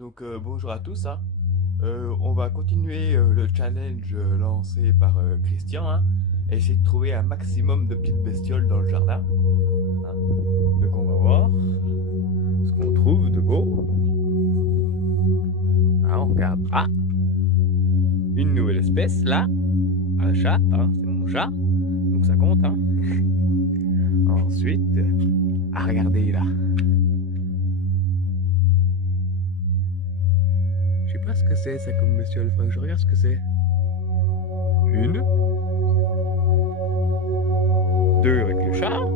Bonjour à tous, hein. On va continuer le challenge lancé par Christian, hein, et essayer de trouver un maximum de petites bestioles dans le jardin, hein. Donc on va voir ce qu'on trouve de beau. Ah, on regarde. Ah, une nouvelle espèce là, un chat, hein, c'est mon chat, donc ça compte, hein. Ensuite, regardez là. Je sais pas ce que c'est ça comme bestiole, faudrait que je regarde ce que c'est. Une, deux avec le chat. Ah,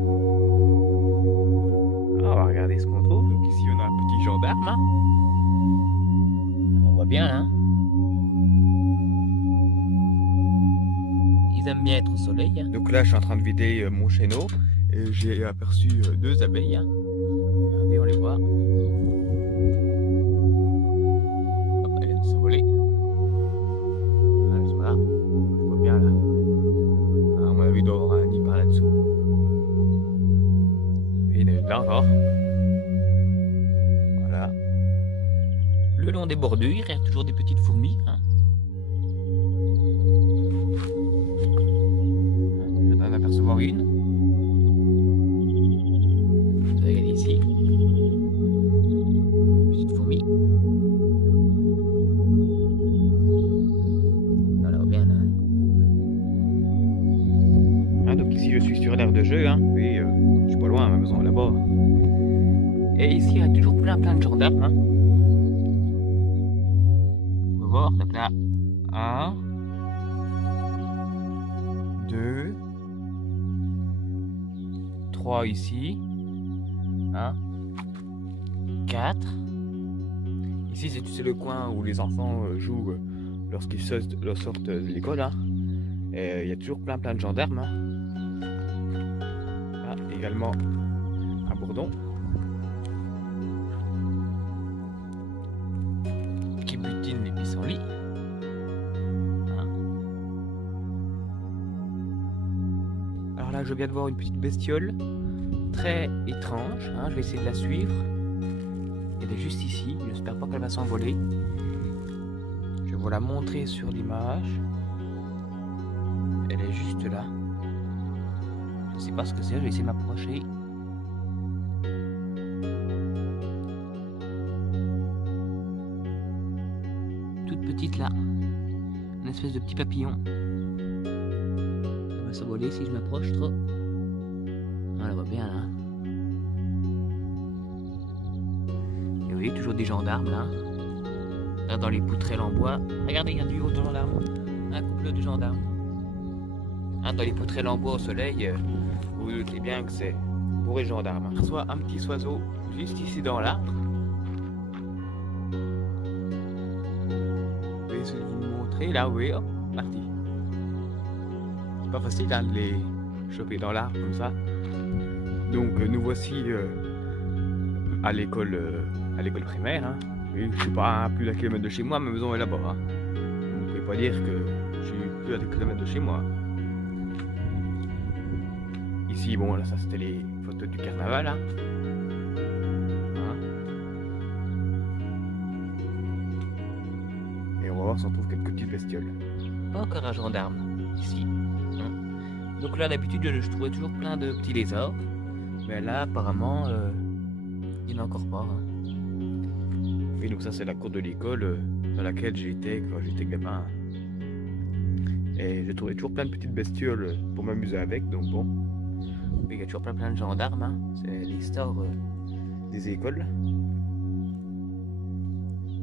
on va regarder ce qu'on trouve. Donc ici on a un petit gendarme, hein. On voit bien là. Ils aiment bien être au soleil, hein. Donc là je suis en train de vider mon chéneau et j'ai aperçu deux abeilles, hein. Regardez, on les voit. Hop, elles viennent de s'envoler. Ah, elles sont là. On voit bien là. Ah, à mon avis il doit y avoir un nid par là-dessous. Et il y en a là encore. Voilà. Le long des bordures, il y a toujours des petites fourmis, hein. Je viens d'en apercevoir une. Regardez ici. Une petite fourmi. Voilà, bien là. Ah, donc ici je suis sur l'aire de jeu, hein. Oui, je suis pas loin, ma maison est là-bas. Et ici il y a toujours plein de gendarmes, hein. On va voir, donc là, 1, 2, 3 ici, 1, 4. Ici c'est le coin où les enfants jouent lorsqu'ils sortent de l'école, hein. Et il y a toujours plein de gendarmes, hein. Ah, également un bourdon qui butine les pissenlits. Hein. Alors là je viens de voir une petite bestiole très étrange, hein. Je vais essayer de la suivre. Elle est juste ici, j'espère pas qu'elle va s'envoler. Je vais vous la montrer sur l'image. Elle est juste là. Je sais pas ce que c'est, je vais essayer de m'approcher. Toute petite là. Une espèce de petit papillon. Elle va s'envoler si je m'approche trop. Ah, elle va bien là. Et vous voyez toujours des gendarmes là. Là dans les poutrelles en bois. Regardez, il y a du haut de gendarmes. Un couple de gendarmes. Hein, dans les poutrelles en bois au soleil, vous vous doutez bien que c'est bourré de gendarmes. Je reçois un petit oiseau juste ici dans l'arbre. Je vais essayer de vous le montrer. Là, oui, hop, parti. C'est pas facile hein, de les choper dans l'arbre comme ça. Donc nous voici à l'école primaire, hein. Oui, je suis pas à plus d'un kilomètre de chez moi, ma maison est là-bas, hein. Donc, vous pouvez pas dire que je suis plus à 2 kilomètres de chez moi. Ici, bon, là, ça c'était les photos du carnaval, hein. Hein. Et on va voir si on trouve quelques petites bestioles. Encore un gendarme, ici. Hein. Donc là, d'habitude, je trouvais toujours plein de petits lézards. Mais là, apparemment, il n'y en a encore pas, hein. Oui, donc ça, c'est la cour de l'école dans laquelle j'étais quand j'étais gamin. Et j'ai trouvé toujours plein de petites bestioles pour m'amuser avec, donc bon. Il y a toujours plein de gendarmes, hein. C'est l'histoire des écoles.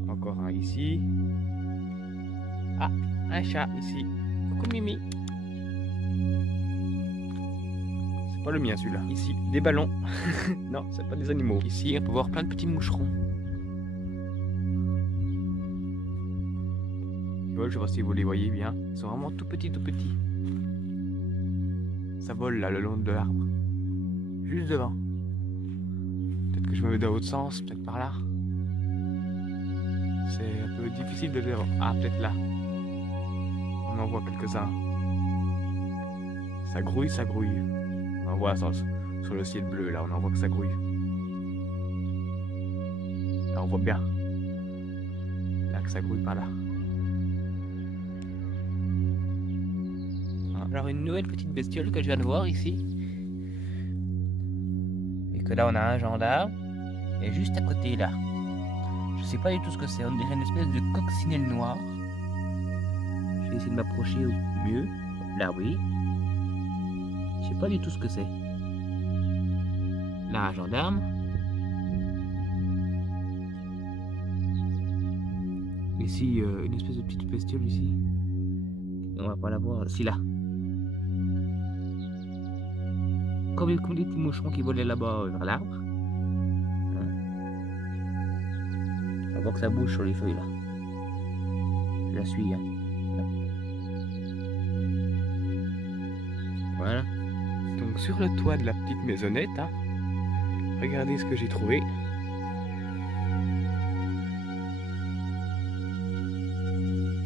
Encore un ici. Ah, un chat ici. Coucou Mimi. C'est pas le mien celui-là. Ici, des ballons. Non, c'est pas des animaux. Ici, on peut voir plein de petits moucherons. Je sais pas si vous les voyez bien. Ils sont vraiment tout petits. Ça vole là le long de l'arbre. Juste devant. Peut-être que je me mets dans l'autre sens, peut-être par là. C'est un peu difficile de dire. Ah, peut-être là. On en voit quelques-uns. Ça grouille. On en voit sur le ciel bleu, là, on en voit que ça grouille. Là, on voit bien. que ça grouille par là. Alors une nouvelle petite bestiole que je viens de voir ici. Et que là on a un gendarme. Et juste à côté là. Je sais pas du tout ce que c'est. On dirait une espèce de coccinelle noire. Je vais essayer de m'approcher au mieux. Là oui. Je sais pas du tout ce que c'est. Là un gendarme. Ici une espèce de petite bestiole ici. On va pas la voir. Si là. Comme des petits moucherons qui volaient là-bas vers l'arbre. On va voir que ça bouge sur les feuilles là. Je la suis. Hein. Voilà. Donc sur le toit de la petite maisonnette, hein, regardez ce que j'ai trouvé.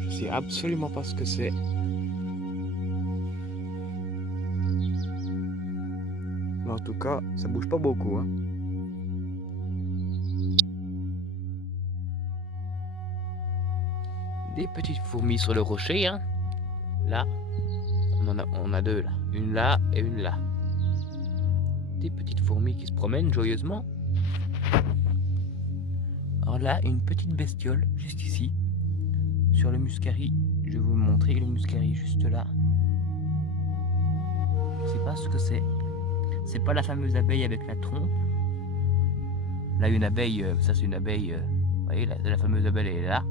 Je sais absolument pas ce que c'est. Mais en tout cas, ça bouge pas beaucoup. Hein. Des petites fourmis sur le rocher. Hein. Là, on a deux là. Une là et une là. Des petites fourmis qui se promènent joyeusement. Alors là, une petite bestiole juste ici. Sur le muscari. Je vais vous montrer le muscari juste là. Je sais pas ce que c'est. C'est pas la fameuse abeille avec la trompe. Là, une abeille, ça c'est une abeille. Vous voyez, la fameuse abeille elle est là.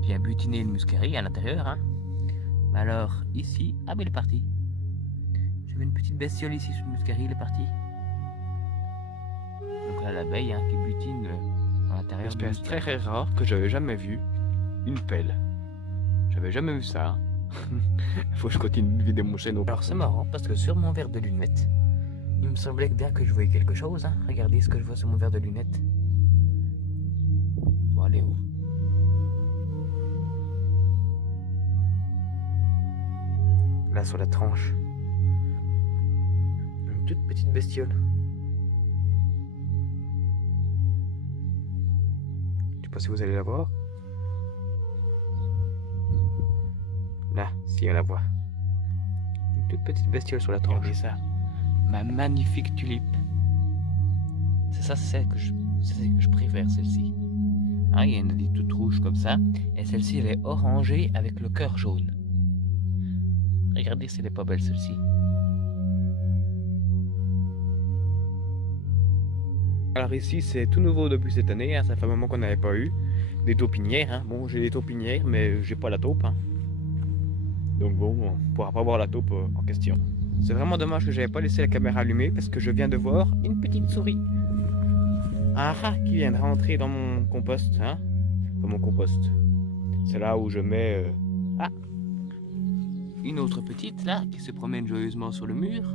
Qui vient butiner le muscari à l'intérieur. Hein. Mais alors, ici, ah ben il est parti. J'avais une petite bestiole ici sur le muscari, il est parti. Donc là, l'abeille hein, qui butine à l'intérieur. Une espèce très rare que j'avais jamais vu. Une pelle. J'avais jamais vu ça. Hein. Faut que je continue de vider mon chaînon. Alors c'est marrant parce que sur mon verre de lunettes, il me semblait bien que je voyais quelque chose. Hein. Regardez ce que je vois sur mon verre de lunettes. Bon, allez où? Là sur la tranche. Une toute petite bestiole. Je sais pas si vous allez la voir. Là, si on la voit. Une toute petite bestiole sur la tranche. Regardez ça. Ma magnifique tulipe. C'est ça, c'est celle que je préfère, celle-ci. Hein, il y en a des toutes rouges comme ça. Et celle-ci, elle est orangée avec le cœur jaune. Regardez si elle est pas belle, celle-ci. Alors ici, c'est tout nouveau depuis cette année. Hein. Ça fait un moment qu'on n'avait pas eu des taupinières. Hein. Bon, j'ai des taupinières, mais j'ai pas la taupe. Hein. Donc bon, on ne pourra pas voir la taupe en question. C'est vraiment dommage que j'avais pas laissé la caméra allumée parce que je viens de voir une petite souris. Un rat qui vient de rentrer dans mon compost. Hein. Dans mon compost. C'est là où je mets... Ah, une autre petite là qui se promène joyeusement sur le mur.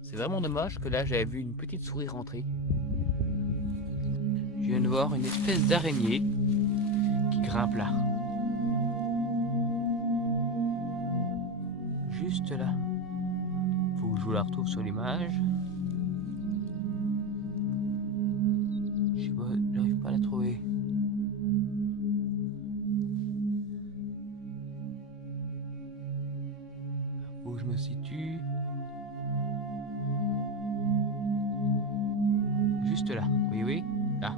C'est vraiment dommage que là j'avais vu une petite souris rentrer. Je viens de voir une espèce d'araignée qui grimpe là. Juste là. Faut que je vous la retrouve sur l'image. Je sais pas, j'arrive pas à la trouver. Où je me situe. Juste là, oui, oui, là.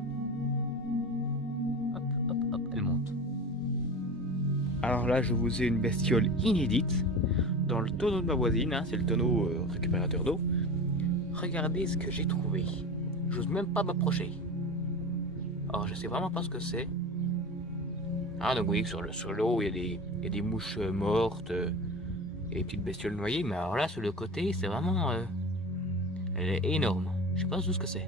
Hop, hop, hop, elle monte. Alors là, je vous ai une bestiole inédite dans le tonneau de ma voisine, hein, c'est le tonneau récupérateur d'eau. Regardez ce que j'ai trouvé. J'ose même pas m'approcher. Alors, je sais vraiment pas ce que c'est. Ah, donc vous voyez que sur l'eau, il y a des mouches mortes et des petites bestioles noyées, mais alors là, sur le côté, c'est vraiment... elle est énorme. Je sais pas tout ce que c'est.